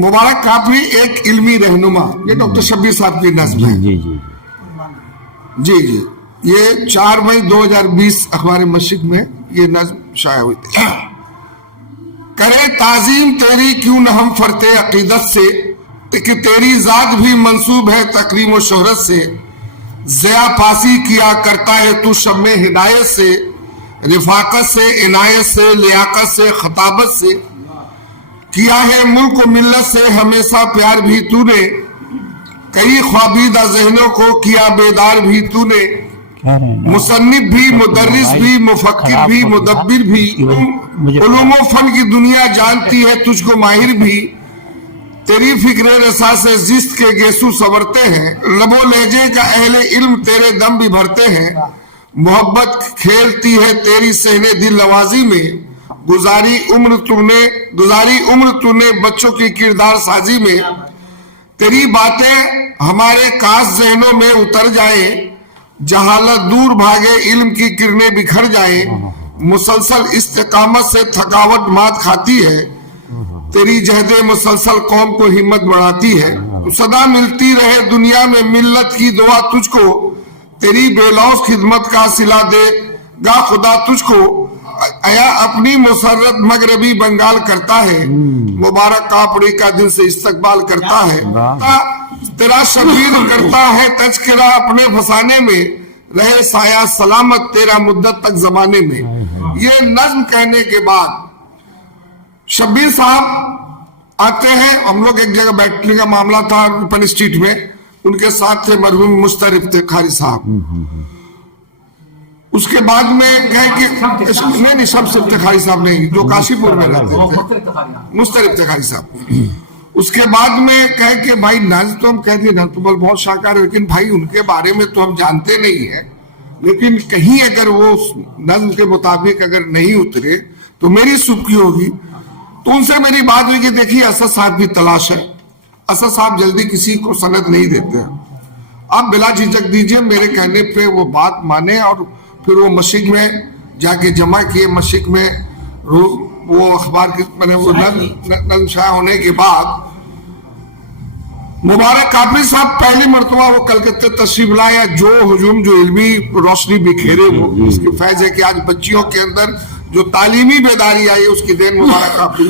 मुबारक काफरी एक इल्मी रहनुमा, ये डॉक्टर शब्बीर साहब की नज्म है। जी जी जी जी, ये 4 मई 2020 अखबार मशिक में ये नज्म शाया हुई थी। करे ताजीम तेरी क्यों न हम फरते अकीदत से, कि तेरी जात भी मंसूब है तकरीम और शोहरत से। ज़िया पासी किया करता है तू शम्मे हिदायत से, रिफाकत से, इनायत से, लियाकत से, खताबत से। किया है मुल्क मिल्लत से हमेशा प्यार भी तूने, कई ख्वाबीदा ज़हनों को किया बेदार भी तूने। मुसन्निफ भी, मुदर्रिस भी, मुफक्किर भी, मुदब्बिर भी, उलूम फन की दुनिया जानती है तुझको माहिर भी। तेरी फिक्र रसा से जिस्त के गेसू संवरते हैं, लबो लहजे का अहले इल्म तेरे दम भी भरते हैं। मोहब्बत खेलती है तेरी सहने दिल नवाजी में, गुजारी उम्र तूने बच्चों की किरदार साजी में। तेरी बातें हमारे काश जहनों में उतर जाए, जहालत दूर भागे इल्म की किरणें बिखर जाए। मुसलसल इस्तिकामत से थकावट मात खाती है, तेरी जहदे मुसलसल कौम को हिम्मत बढ़ाती है। सदा मिलती रहे दुनिया में मिल्लत की दुआ तुझको, तेरी बेलौस खिदमत का सिला देगा खुदा तुझको। अया अपनी मुसर्रत मगरबी बंगाल करता है, मुबारक कापड़ी का दिल से इस्तकबाल करता है। तेरा शबीर करता है तज़किरा अपने फसाने में, रहे साया सलामत तेरा मुद्दत तक जमाने में। ये नज्म कहने के बाद शब्बीर साहब आते हैं। हम लोग एक जगह बैठने का मामला था ओपन स्ट्रीट में, उनके साथ थे मरहूम मुश्तर इफ्तिखारी साहब। उसके बाद में कहे कि नहीं शब्द इफ्तिखारी साहब नहीं, जो काशीपुर में रहते थे, मुश्तर इफ्तिखारी साहब। उसके बाद में कहे कि भाई नज तो हम कहते हैं तो बहुत शाकार है, लेकिन भाई उनके बारे में तो हम जानते नहीं है, लेकिन कहीं अगर वो नज्म के मुताबिक अगर नहीं उतरे तो मेरी सुबकी होगी। तो उनसे मेरी बात हुई कि देखिए असद साहब की तलाश है, असद साहब जल्दी किसी को सनद नहीं देते, आप बिला झिझक दीजिए। मेरे कहने पे वो बात माने और फिर वो मशिक में जाके जमा किए। मशिक में वो अखबार की मैंने वो नज्म शाया होने के बाद मुबारक काफरी साहब पहली मरतबा वो कलकत्ते तशरीफ लाया। जो हुजूम जो इल्मी रोशनी बिखेरे वो इसकी फैज है कि आज बच्चियों के अंदर जो तालीमी बेदारी आई उसकी देन मुबारक काफरी